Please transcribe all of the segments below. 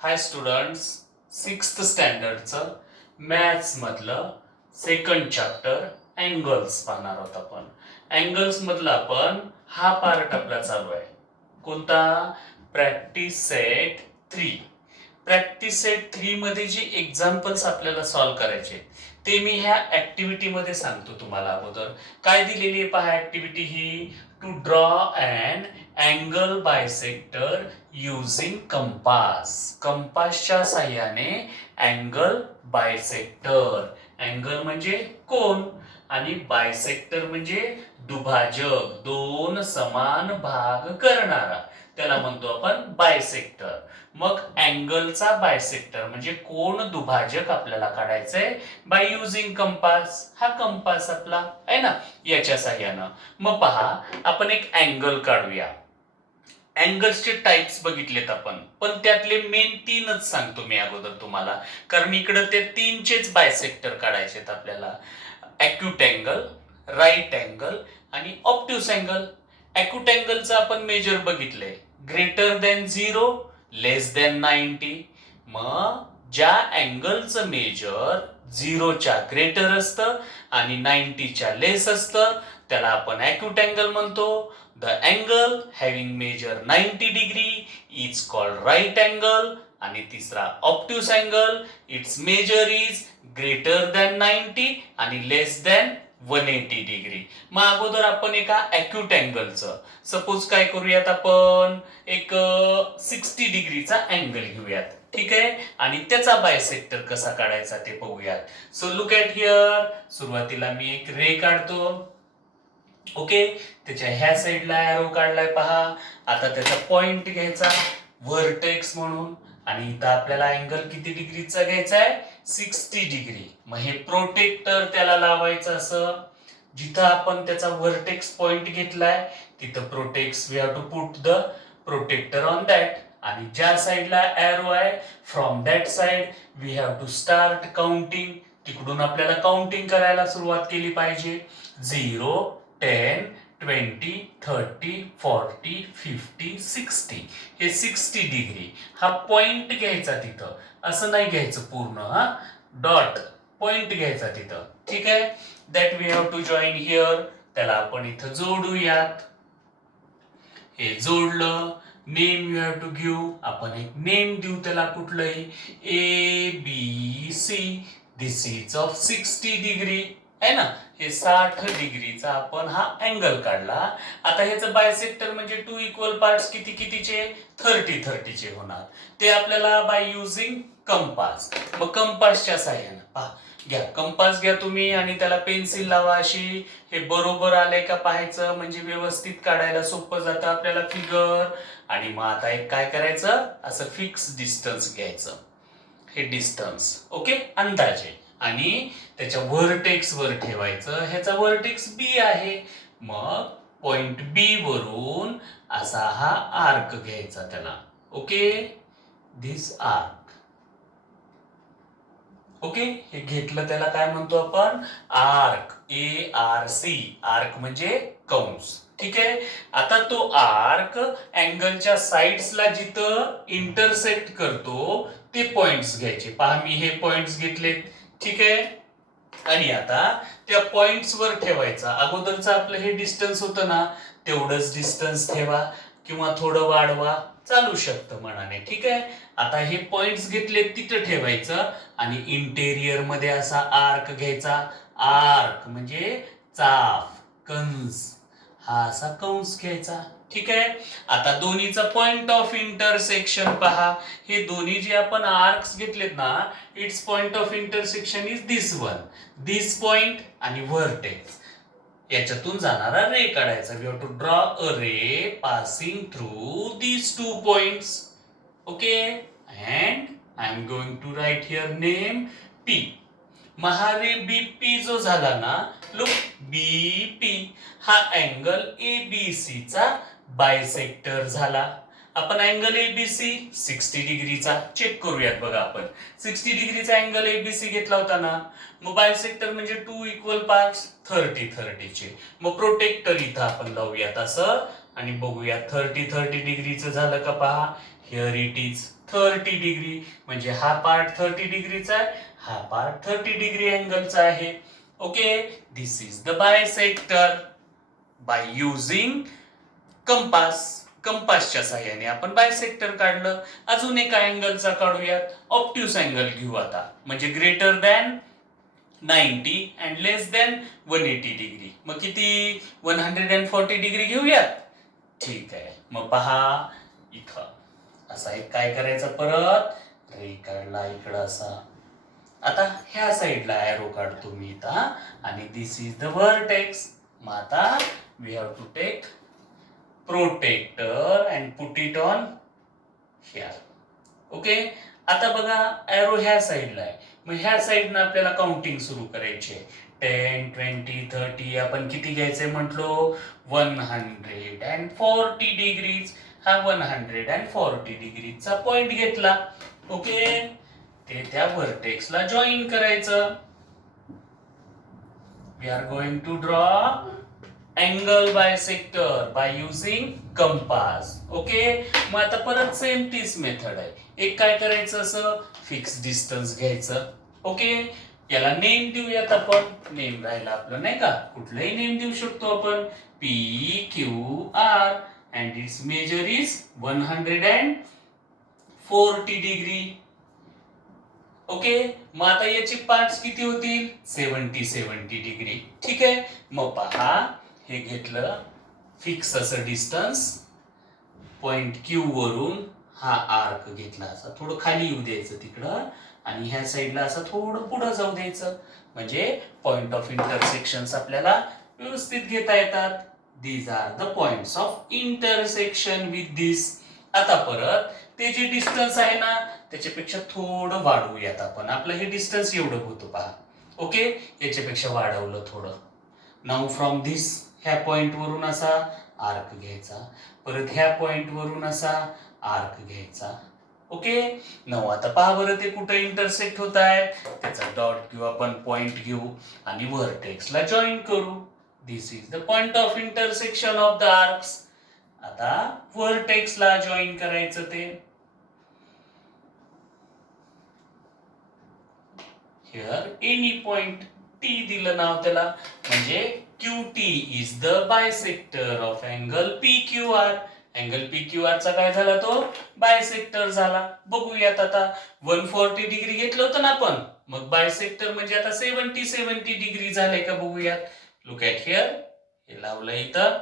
हाय students, sixth स्टँडर्डचं maths मधलं second chapter angles पाहणार आहोत आपण. अँगल्स मधला आपण हा पार्ट आपला चालू आहे. कोणता? Practice set 3. प्रॅक्टिस सेट 3 मध्ये जे एक्झाम्पल्स आपल्याला सॉल्व्ह करायचे ते मी ह्या ऍक्टिव्हिटी मध्ये सांगतो तुम्हाला. अगोदर काय दिलेली आहे पहा ऍक्टिव्हिटी ही. To draw and angle bisector using compass. कंपासच्या साह्याने अँगल बायसेक्टर. अँगल म्हणजे कोन आणि बायसेक्टर म्हणजे दुभाजक, दोन समान भाग करणारा, त्याला म्हणतो आपण बायसेक्टर. मग अँगलचा बायसेक्टर म्हणजे कोण दुभाजक आपल्याला काढायचंय बाय युजिंग कंपास. हा कंपास आपला आहे ना, याच्या साह्यानं. मग पहा, आपण एक अँगल काढूया. अँगल्सचे टाइप्स बघितलेत आपण, पण त्यातले मेन 3च सांगतो मी अगोदर तुम्हाला, कारण इकडे ते 3चेच बायसेक्टर काढायचे आहेत आपल्याला. अॅक्यूट अँगल, राईट अँगल आणि ऑब्ट्यूस अँगल. अॅक्यूट अँगलचं आपण मेजर बघितलंय, ग्रेटर दॅन 0, लेस दॅन 90. मग ज्या अँगलचं मेजर 0च्या ग्रेटर असतं आणि 90च्या लेस असतं त्याला आपण अॅक्यूट अँगल म्हणतो. The angle having measure 90 degree is called right angle. आणि तिसरा obtuse angle, its measure is greater than 90 आणि less than 180 डिग्री. मग अगोदर आपण एका अॅक्यूट अँगलचं सपोज काय करूयात, आपण एक 60 डिग्रीचा अँगल घेऊयात, ठीक आहे, आणि त्याचा बायसेक्टर कसा काढायचा ते बघूयात. So look at here. सुरुवातीला मी एक रे काढतो. ओके, त्याच्या ह्या साईडला एरो काढलाय पहा. आता त्याचा पॉइंट घ्यायचा व्हर्टेक्स म्हणून, आणि इथं आपल्याला अँगल किती डिग्रीचा घ्यायचा आहे? 60 डिग्री. मग हे प्रोटेक्टर त्याला लावायचं असं. जिथं आपण त्याचा व्हर्टेक्स पॉइंट घेतलाय तिथं प्रोटेक्स, we have to put the protractor on that. आणि ज्या साईडला एरो आहे from that side we have to start counting. तिकडून आपल्याला काउंटिंग करायला सुरुवात केली पाहिजे. 0, 10, 20, 30, 40, 50, 60. हे 60 डिग्री हा पॉइंट घ्यायचा तिथं, असं नाही घ्यायचं पूर्ण, हा डॉट पॉइंट घ्यायचा तिथं, ठीक आहे. That we have to join here. त्याला आपण इथं जोडूयात. हे जोडलं. Name you have to give. आपण एक नेम देऊ त्याला कुठलंही. ABC. This is of 60 degree आहे ना. हे 60 डिग्रीचा आपण हा अँगल काढला. आता ह्याचं बायसेक्टर म्हणजे 2 इक्वल पार्ट्स किती कितीचे? 30-30चे होणार. ते आपल्याला बाय युजिंग कंपास. मग कंपासच्या साह्यानं पहा, घ्या कंपास घ्या तुम्ही आणि त्याला पेन्सिल लावा अशी. हे बरोबर आलंय का पाहायचं, म्हणजे व्यवस्थित काढायला सोपं जातं आपल्याला फिगर. आणि मग आता एक काय करायचं, असं फिक्स डिस्टन्स घ्यायचं, हे डिस्टन्स, ओके, अंदाजे, आणि त्याच्या व्हर्टेक्स वर ठेवायचं. ह्याचा व्हर्टेक्स बी आहे. मग पॉइंट बी वरून असा हा आर्क घ्यायचा त्याला, ओके, धिस आर्क. ओके, हे घेतलं त्याला काय म्हणतो आपण? आर्क. ARC. आर्क म्हणजे कंस, ठीक आहे. आता तो आर्क अँगलच्या साइड्सला जिथं इंटरसेक्ट करतो ते पॉइंट्स घ्यायचे. पहा मी हे पॉइंट्स घेतलेत, ठीक आहे. आणि आता त्या पॉइंट्स वर ठेवायचा. अगोदरचं आपलं हे डिस्टन्स होतं ना, तेवढंच डिस्टन्स ठेवा किंवा थोडं वाढवा, चालू शकतं मनाने, ठीक आहे. आता हे पॉइंट्स घेतले तिथं ठेवायचं आणि इंटेरियर मध्ये असा आर्क घ्यायचा. आर्क म्हणजे चाप, कंस, हा असा कंस घ्यायचा, ठीक आहे. आता दोन्हीचा पॉइंट ऑफ इंटरसेक्शन पहा. हे दोन्ही जे आपण आर्क्स घेतलेत ना, it's point of intersection is this one. This point आणि व्हर्टेक्स याच्यातून जाणारा रे काढायचा. We have to draw a ray passing through these 2 points, okay. And I am going to write here name P. मग हा ray BP जो झाला ना, look, BP हा अँगल ABC चा बायसेक्टर झाला. आपण अँगल ABC 60 डिग्रीचा चेक करूयात. बघा आपण 60 डिग्रीचा अँगल ABC घेतला होता ना. मग बायसेक्टर म्हणजे 2 इक्वल पार्ट्स 30-30चे. मग प्रोटेक्टर इथं आपण लावूयात असं, आणि बघूया 30 डिग्रीचं झालं का पहा. हिअर इट इज 30 डिग्री, म्हणजे हा पार्ट 30 डिग्रीचा आहे, हा पार्ट 30 डिग्री अँगलचा आहे. Okay, this is the bisector by using compass. कंपासच्या साह्याने आपण बायसेक्टर काढलं. अजून एका अँगलचा काढूयात, ऑप्ट्यूस अँगल घेऊ आता, म्हणजे greater than 90 and less than 180 degree. मग किती, 140 डिग्री घेऊयात. ठीक आहे, मग पहा इथं असा एक काय करायचं, परत रे काढला इकडं असा. आता ह्या साईडला एरो काढतो मी इथं, आणि दिस इज द व्हर्टेक्स. मग आता we have to take protractor and put it on here. Okay, आता बघा एरो ह्या साईडला आहे, मग ह्या साईडनं आपल्याला काउंटिंग सुरू करायची आहे. 10, 20, 30, आपण किती घ्यायचंय म्हटलो, 140 डिग्रीज. हा 140 डिग्रीचा पॉइंट घेतला. ओके, ते त्या व्हर्टेक्सला जॉईन करायचं. We are going to draw angle bisector by using compass. Okay, मग आता परत सेम तीच मेथड आहे. एक काय करायचं, असं फिक्स डिस्टन्स घ्यायचं. ओके, याला नेम देऊयात आपण. नेम राहिला आपलं नाही का, कुठलाही नेम देऊ शकतो आपण. PQR and it's measure is 140 degree. Okay, मग आता याचे पार्ट्स किती होतील, 70 डिग्री. ठीक आहे, मग पहा हे घेतलं फिक्स असं डिस्टन्स, पॉइंट क्यू वरून हा आर्क घेतला, असा थोडं खाली येऊ द्यायचं तिकडं, आणि ह्या साईडला असं थोडं पुढं जाऊ द्यायचं, म्हणजे पॉइंट ऑफ इंटरसेक्शन्स आपल्याला व्यवस्थित घेता येतात. These are the points of intersection with this. आता परत ते जे डिस्टन्स आहे ना, त्याच्यापेक्षा थोडं वाढवूयात आपण. आपलं हे डिस्टन्स एवढं होतं पहा. ओके, याच्यापेक्षा वाढवलं थोडं. नाऊ फ्रॉम दिस, ह्या पॉइंट वरून असा आर्क घ्यायचा, परत ह्या पॉइंट वरून असा आर्क घ्यायचा. ओके, नाऊ आता पहा बरं ते कुठं इंटरसेक्ट होत आहे, त्याचा डॉट घेऊ आपण, पॉइंट घेऊ आणि व्हर्टेक्सला जॉईन करू. This is the point of intersection of the arcs. आता व्हर्टेक्सला जॉईन करायचं ते. हिअर एनी पॉइंट, टी दिलं नाव त्याला, म्हणजे QT is the bisector of angle PQR. Angle PQR चा काय झाला, तो बायसेक्टर झाला. बघूयात आता, 140 डिग्री घेतलं होतं ना आपण, मग बायसेक्टर म्हणजे आता 70 डिग्री झाले का बघूयात. लुक ॲट हिअर, हे लावलं इथं,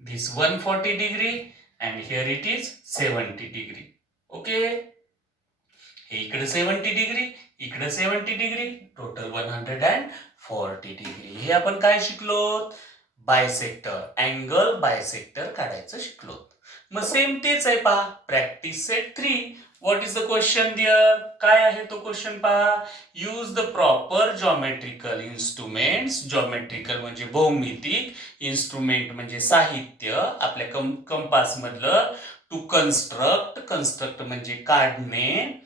this 140 degree and here it is 70 degree. Okay, हे इकडे 70 डिग्री, इकडे 70 डिग्री, टोटल 140 डिग्री. हे आपण काय शिकलो, बायसेक्टर, अँगल बायसेक्टर काढायचं शिकलो. मग सेम तेच आहे पहा, practice set 3. What is the question there, काय आहे तो क्वेश्चन पहा. Use the proper geometrical instruments. Geometrical म्हणजे भौमितिक, इन्स्ट्रुमेंट म्हणजे साहित्य आपल्या कंपास मधलं. टू कन्स्ट्रक्ट, कन्स्ट्रक्ट म्हणजे काढणे.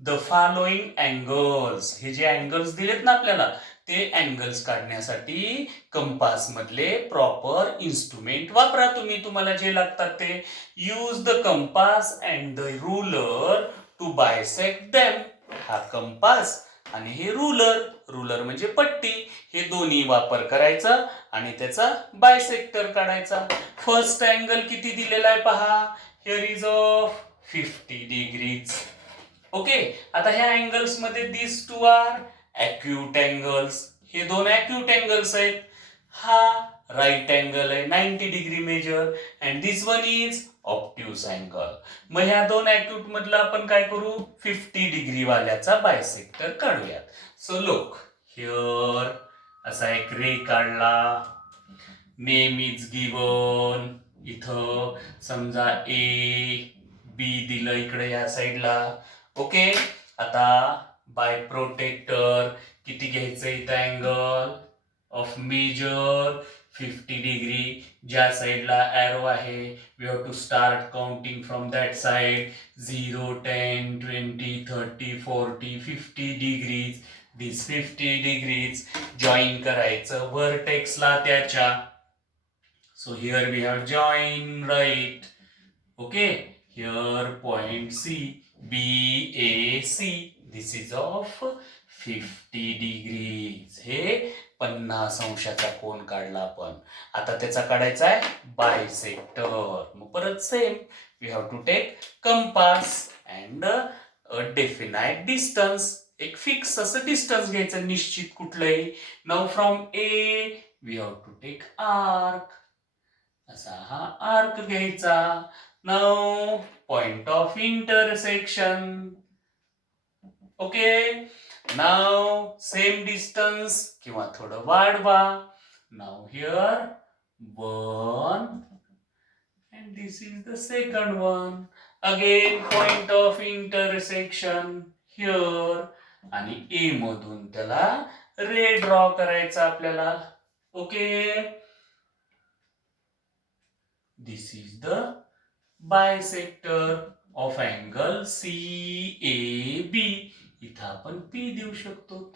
द फॉलोइंग अँगल्स, हे जे अँगल्स दिलेत ना आपल्याला, ते अँगल्स काढण्यासाठी कंपास मधले प्रॉपर इन्स्ट्रुमेंट वापरा तुम्ही, तुम्हाला जे लागतात ते. Use the compass and the ruler to bisect them. हा कंपास आणि हे रुलर, रुलर म्हणजे पट्टी, हे दोन्ही वापर करायचा आणि त्याचा बायसेक्टर काढायचा. फर्स्ट अँगल किती दिलेला आहे पहा, here is of 50 degrees. Okay, आता ह्या अँगल्स मध्ये दिस टू आर अॅक्यूट अँगल्स, हे दोन अॅक्यूट अँगल्स आहेत. हा राईट अँगल आहे 90 degree measure, and this one is obtuse angle. मग ह्या दोन अॅक्यूट मधला आपण काय करू, 50 डिग्री वाल्याचा बायसेक्टर काढूयात. सो लुक हिअर, असा एक रे काढला, नेम इज गिवन. इथं समजा A B दिलं इकडे या साईडला. ओके, आता बाय प्रोटेक्टर किती घ्यायचं इथं अँगल ऑफ मेजर 50 डिग्री. ज्या साईडला एरो आहे, we have to start counting from that side. 0, 10, 20, 30, 40, 50 degrees. This 50 degrees join करायचं व्हर्टेक्सला त्याच्या. So here we have join, right? Okay, here point C, BAC, this is of 50 degrees. हे 50 अंशाचा कोन काढला आपण. आता त्याचा काढायचा आहे बायसेक्टर. मग परत same, we have to take compass and definite distance. एक फिक्स असं डिस्टन्स घ्यायचं, निश्चित कुठलंही. Now from A we have to take arc. असा हा आर्क घ्यायचा. Now point of intersection. Okay, now same distance किंवा थोडं वाढवा. Now here 1 and this is the second one. Again point of intersection here. आणि ए मधून त्याला रे ड्रॉ करायचा आपल्याला. Okay, this is the bisector of angle CAB. इथं आपण P देऊ शकतो.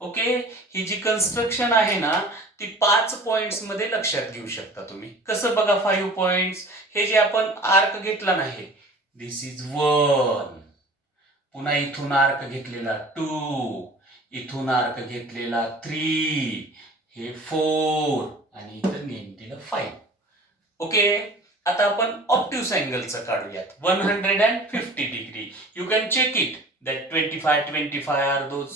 ओके, ही जी कन्स्ट्रक्शन आहे ना, ती 5 पॉइंट्स मध्ये लक्षात घेऊ शकता तुम्ही. कसं बघा, 5 पॉइंट्स. हे जे आपण आर्क घेतला नाही, दिस इज 1. पुन्हा इथून आर्क घेतलेला 2, इथून आर्क घेतलेला 3, हे 4 आणि इथं नेम दिलं 5. ओके, आता आपण ऑप्टिव्स अँगलचं काढूयात. 150 degree. You can check it that 25 are those.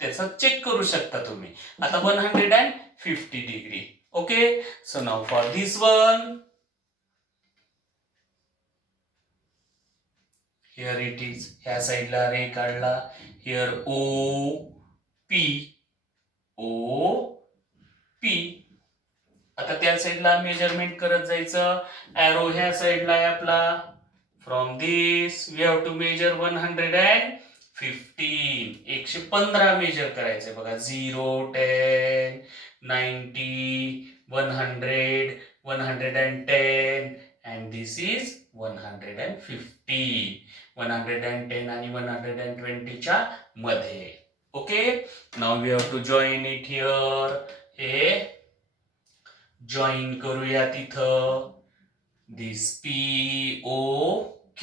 त्याचं चेक करू शकता तुम्ही. आता 150 degree. Okay, so now for this one, here it is. ह्या साईडला रे काढला. Here O P, O P. आता त्या साईडला मेजरमेंट करत जायचं. ॲरो ह्या साईडला आहे आपला. From this we have to measure 115. 115 measure करायचे बघा. 0, 10, 90, 100, 110 अँड दिस इज 150. 110 आणि 120 च्या मध्ये. Okay, now we have to join it here. हे जॉईन करूया तिथं. दिस POQ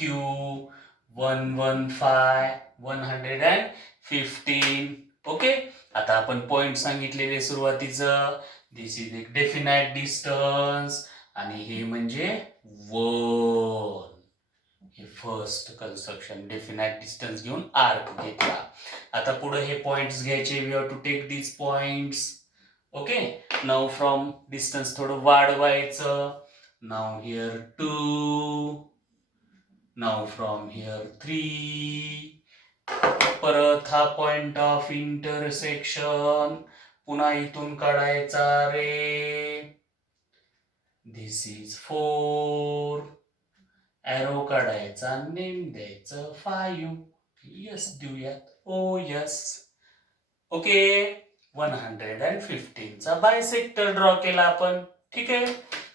115, 115. ओके, आता आपण पॉइंट सांगितलेले सुरुवातीचं. दिस इज एक डेफिनाइट डिस्टन्स आणि हे म्हणजे 1. हे फर्स्ट कन्स्ट्रक्शन. डेफिनाइट डिस्टन्स घेऊन आर्क घेतला. आता पुढे हे पॉइंट्स घ्यायचे. We have to take these points. Okay, now from distance थोडं वाढवायचं. Now here 2, now from here 3. परत हा पॉइंट ऑफ इंटरसेक्शन. पुन्हा इथून काढायचा रे. This is 4. ॲरो काढायचा, नेम द्यायचं 5. यस देऊयात. ओ यस. ओके, 115 चा बायसेक्टर ड्रॉ केला आपण. ठीक आहे.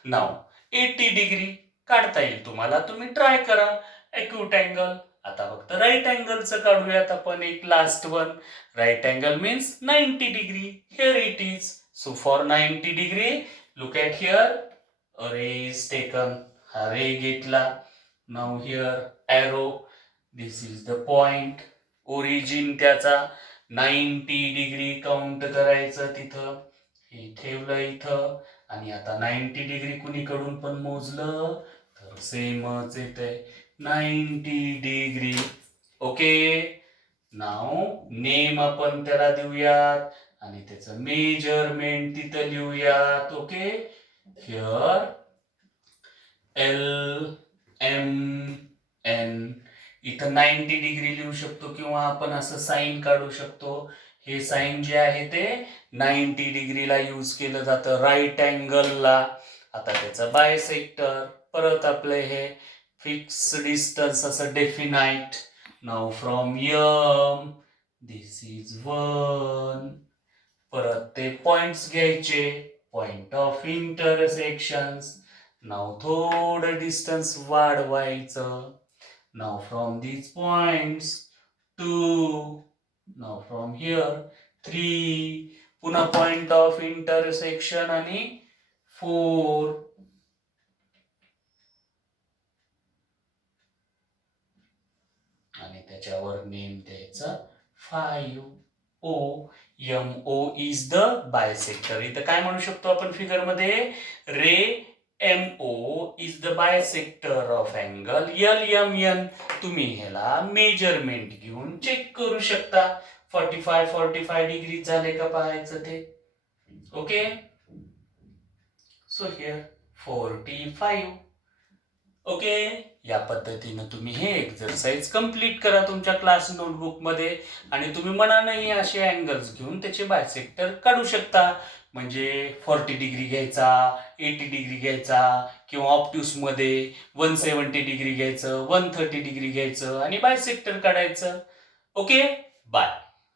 नाउ 80 डिग्री काढता येईल तुम्हाला. तुम्ही ट्राय करा. Acute angle. आता फक्त राईट अँगलचं काढूयात आपण एक last one. Right angle means 90 degree. Here it is. So for 90 degree, look at here. A ray is taken. हा रे घेतला. Now here arrow. This is the point. Origin त्याचा 90 degree count करायचं तिथं. हे ठेवलं इथं. आणि आता 90 डिग्री कुणीकडून पण मोजलं तर सेमच येतंय. 90 डिग्री. ओके, नाउ नेम आपण त्याला देऊयात आणि त्याचं मेजरमेंट तिथं लिहूयात. Okay, here LMN. इथं 90 डिग्री लिहू शकतो किंवा आपण असं साईन काढू शकतो. हे साईन जे आहे ते 90 डिग्रीला यूज केलं जातं राईट अँगलला. आता त्याचं बायसेक्टर. परत आपलं हे फिक्स डिस्टन्स असं definite. Now from M, this is 1. परत ते पॉइंट्स घ्यायचे. Point of intersections. नाउ थोडं डिस्टन्स वाढवायचं. Now from these points 2. Now from here 3. पुन्हा पॉइंट ऑफ इंटरसेक्शन आणि 4. त्याच्यावर नेम द्यायचा 5. O M O is the bisector. इथं काय म्हणू शकतो आपण फिगरमध्ये? Ray M O is the bisector of angle L M N. तुम्ही ह्याला मेजरमेंट घेऊन चेक करू शकता. 45 डिग्री झाले का पाहायचं ते. Okay, so here 45. ओके, या पद्धतीनं तुम्ही हे एक्सरसाइज कंप्लीट करा तुमच्या क्लास नोटबुकमध्ये आणि तुम्ही मनानेही असे अँगल्स घेऊन त्याचे बायसेक्टर काढू शकता. म्हणजे 40 डिग्री घ्यायचा, 80 डिग्री घ्यायचा किंवा ऑप्ट्यूसमध्ये 170 डिग्री घ्यायचं, 130 डिग्री घ्यायचं आणि बायसेक्टर काढायचं. Okay, bye.